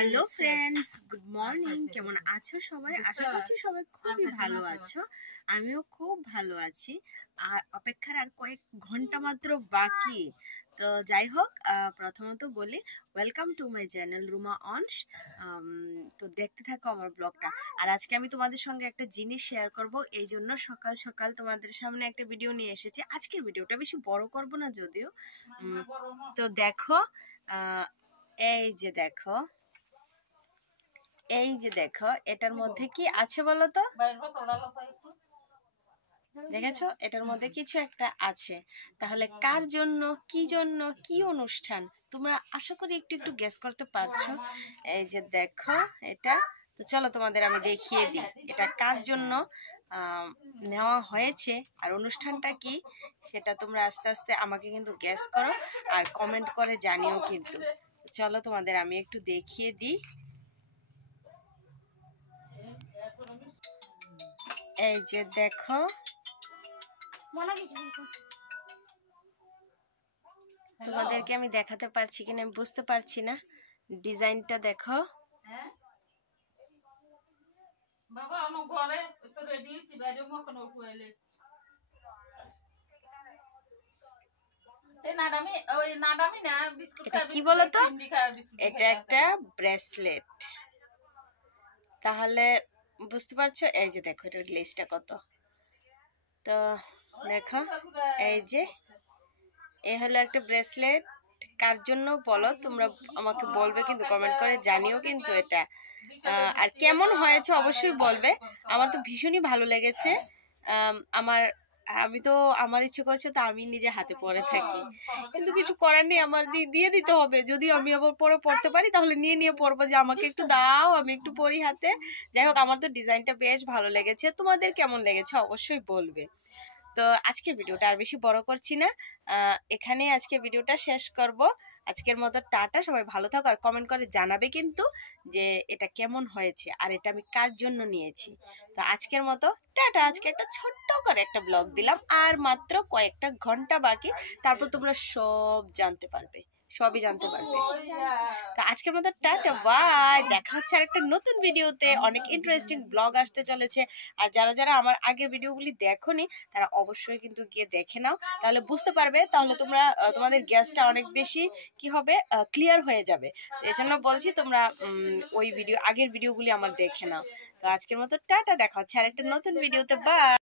Hello friends, good morning. কেমন আছো সবাই? আশা করছি সবাই খুবই ভালো আছো। আমিও খুব ভালো আছি। আর অপেক্ষার আর কয়েক ঘন্টা মাত্র বাকি। তো যাই হোক, প্রথমত বলি welcome to my channel Ruma অনস। তো দেখতে থাকো আমার ব্লগটা। আর আজকে আমি তোমাদের সঙ্গে একটা জিনিস শেয়ার করব, এই জন্য সকাল সকাল তোমাদের সামনে একটা ভিডিও নিয়ে এসেছি। আজকের ভিডিওটা বেশি বড় করব না যদিও। তো দেখো, এই যে দেখো, এটার মধ্যে কি আছে বলো তো? দেখেছো, এটার মধ্যে কিছু একটা আছে। তাহলে কার জন্য, কি অনুষ্ঠান, তোমরা আশা করি একটু একটু গেস করতে পারছো। এই যে দেখো এটা। তো চলো তোমাদের আমি দেখিয়ে দিই এটা কার জন্য নেওয়া হয়েছে আর অনুষ্ঠানটা কি, সেটা তোমরা আস্তে আস্তে আমাকে কিন্তু গেস করো আর কমেন্ট করে জানিও কিন্তু। চলো তোমাদের আমি একটু দেখিয়ে দিই। এই যে দেখো, তোমাদেরকে আমি দেখাতে পারছি কিনা আমি বুঝতে পারছি না। ডিজাইনটা দেখো। এটা কি বলতো? এটা একটা ব্রেসলেট। তাহলে বুঝতে পারছো? এই যে দেখো এটার গ্লেজটা কত। তো দেখো, এই যে এ হলো একটা ব্রেসলেট। কার জন্য বলো তোমরা আমাকে বলবে কিন্তু, কমেন্ট করে জানিও কিন্তু এটা। আর কেমন হয়েছে অবশ্যই বলবে। আমার তো ভীষণই ভালো লেগেছে। আমি তো আমার ইচ্ছে করছে তো আমি নিজে হাতে পরে থাকি, কিন্তু কিছু করার নেই, আমার দিয়ে দিতে হবে। যদি আমি আবার পরে পড়তে পারি তাহলে নিয়ে পড়বো, যে আমাকে একটু দাও আমি একটু পরি হাতে। যাই হোক, আমার তো ডিজাইনটা বেশ ভালো লেগেছে। তোমাদের কেমন লেগেছে অবশ্যই বলবে। তো আজকের ভিডিওটা আর বেশি বড় করছি না, এখানে আজকে ভিডিওটা শেষ করব। আজকের মতো টাটা, সবাই ভালো থাকো আর কমেন্ট করে জানাবে কিন্তু যে এটা কেমন হয়েছে আর এটা আমি কার জন্য নিয়েছি। তো আজকের মতো টাটা। আজকে একটা ছোট্ট করে একটা ব্লগ দিলাম, আর মাত্র কয়েকটা ঘন্টা বাকি, তারপর তোমরা সবই জানতে পারবে। তো আজকের মতো টাটা, বাই। দেখা হচ্ছে আর একটা নতুন ভিডিওতে। অনেক ইন্টারেস্টিং ব্লগ আসতে চলেছে। আর যারা যারা আমার আগের ভিডিওগুলি দেখোনি তারা অবশ্যই কিন্তু গিয়ে দেখে নাও, তাহলে বুঝতে পারবে। তাহলে তোমরা তোমাদের গ্যাসটা অনেক বেশি কি হবে, ক্লিয়ার হয়ে যাবে। তো এই জন্য বলছি তোমরা ওই আগের ভিডিওগুলি আমার দেখে নাও। তো আজকের মতো টাটা, দেখা হচ্ছে আর একটা নতুন ভিডিওতে, বাই।